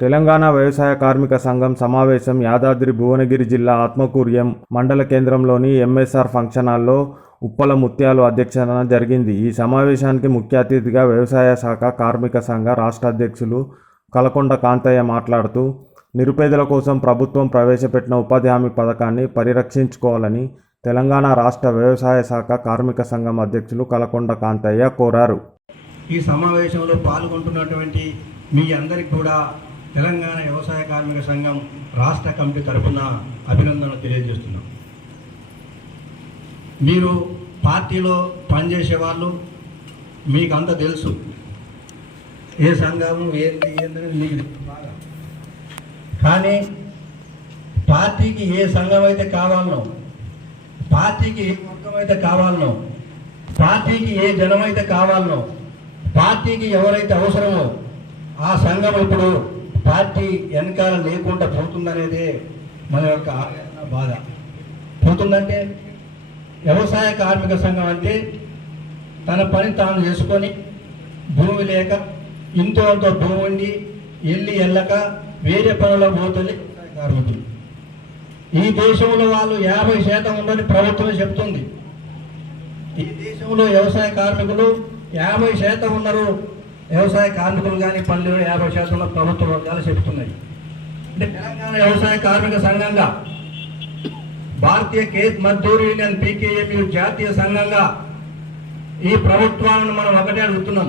తెలంగాణ వ్యవసాయ కార్మిక సంఘం సమావేశం యాదాద్రి భువనగిరి జిల్లా ఆత్మకూర్యం మండల కేంద్రంలోని ఎంఎస్ఆర్ ఫంక్షన్ హాల్లో ఉప్పల ముత్యాలు అధ్యక్షతన జరిగింది. ఈ సమావేశానికి ముఖ్య అతిథిగా వ్యవసాయ శాఖ కార్మిక సంఘ రాష్ట్ర అధ్యక్షులు కలకొండ కాంతయ్య మాట్లాడుతూ నిరుపేదల కోసం ప్రభుత్వం ప్రవేశపెట్టిన ఉపాధి హామీ పథకాన్ని పరిరక్షించుకోవాలని తెలంగాణ రాష్ట్ర వ్యవసాయ శాఖ కార్మిక సంఘం అధ్యక్షులు కలకొండ కాంతయ్య కోరారు. ఈ సమావేశంలో పాల్గొంటున్నటువంటి మీ అందరికీ కూడా తెలంగాణ వ్యవసాయ కార్మిక సంఘం రాష్ట్ర కమిటీ తరఫున అభినందనలు తెలియజేస్తున్నాం. మీరు పార్టీలో పనిచేసే వాళ్ళు మీకు అంతా తెలుసు, ఏ సంఘం ఏంటనేది మీకు బాగా. కానీ పార్టీకి ఏ సంఘం అయితే కావాలనో, పార్టీకి ఏ వర్గం అయితే కావాలనో, పార్టీకి ఏ జనం అయితే కావాలనో, పార్టీకి ఎవరైతే అవసరమో ఆ సంఘం ఇప్పుడు పార్టీ వెనకాల లేకుండా పోతుందనేదే మన యొక్క బాధ. పోతుందంటే వ్యవసాయ కార్మిక సంఘం అంటే తన పని తాను చేసుకొని భూమి లేక ఇంతో అంతో భూమి ఉండి వెళ్ళక వేరే పనులకు పోతుంది వ్యవసాయ కార్మికులు. ఈ దేశంలో వాళ్ళు 50% ఉందని ప్రభుత్వం చెప్తుంది. ఈ దేశంలో వ్యవసాయ కార్మికులు 50% ఉన్నారు. వ్యవసాయ కార్మికులు కానీ పల్లెలు 50% ప్రభుత్వ వర్గాలు చెప్తున్నాయి. అంటే తెలంగాణ వ్యవసాయ కార్మిక సంఘంగా, భారతీయ ఖేత్ మజ్దూర్ యూనియన్ పీకేఎంయు జాతీయ సంఘంగా ఈ ప్రభుత్వాలను మనం ఒకటే అడుగుతున్నాం.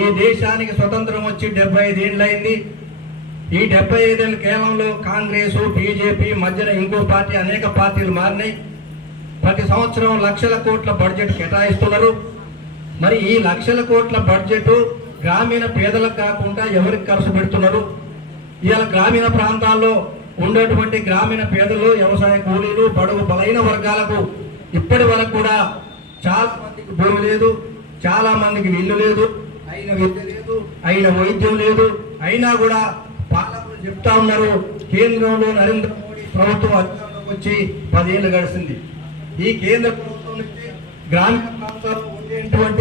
ఈ దేశానికి స్వతంత్రం వచ్చి 75 ఏళ్ళు అయింది. ఈ 75 ఏళ్ళ కేవలంలో కాంగ్రెస్, బీజేపీ మధ్యన ఇంకో పార్టీ, అనేక పార్టీలు మారినాయి. ప్రతి సంవత్సరం లక్షల కోట్ల బడ్జెట్ కేటాయిస్తున్నారు. మరి ఈ లక్షల కోట్ల బడ్జెట్ గ్రామీణ పేదలకు కాకుండా ఎవరికి ఖర్చు పెడుతున్నారు? ఇవాళ గ్రామీణ ప్రాంతాల్లో ఉండేటువంటి గ్రామీణ పేదలు, వ్యవసాయ కూలీలు, బడుగు బలైన వర్గాలకు ఇప్పటి వరకు కూడా చాలా మందికి భూమి లేదు, చాలా మందికి ఇల్లు లేదు, అయిన విద్య లేదు, అయిన వైద్యం లేదు. అయినా కూడా పాలకులు చెప్తా ఉన్నారు, కేంద్రంలో నరేంద్ర మోడీ ప్రభుత్వం అధికారంలోకి వచ్చి 10 ఏళ్ళు గడిచింది. ఈ కేంద్ర ప్రభుత్వం నుంచి గ్రామీణ ప్రాంతాల్లో ఉండేటువంటి